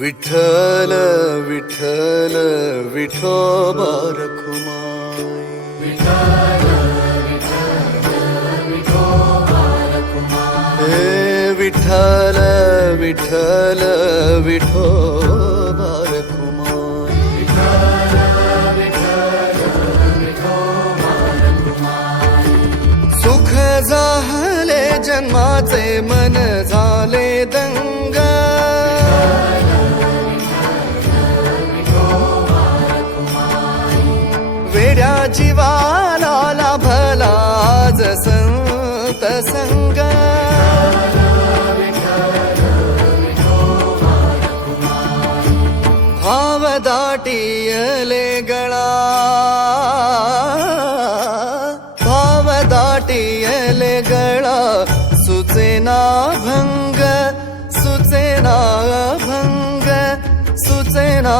विठ्ठल विठ्ठल विठोबा रखुमाई, हे विठ्ठल विठ्ठल विठोबा रखुमाई, सुख झाले जन्माचे मन झाले दंग, वेड्या जीवाला लाभला आज संत संग, भाव दाटियले गळा, भाव दाटियले गळा, सुचेना भंग, सुचेना भंग, सुचेना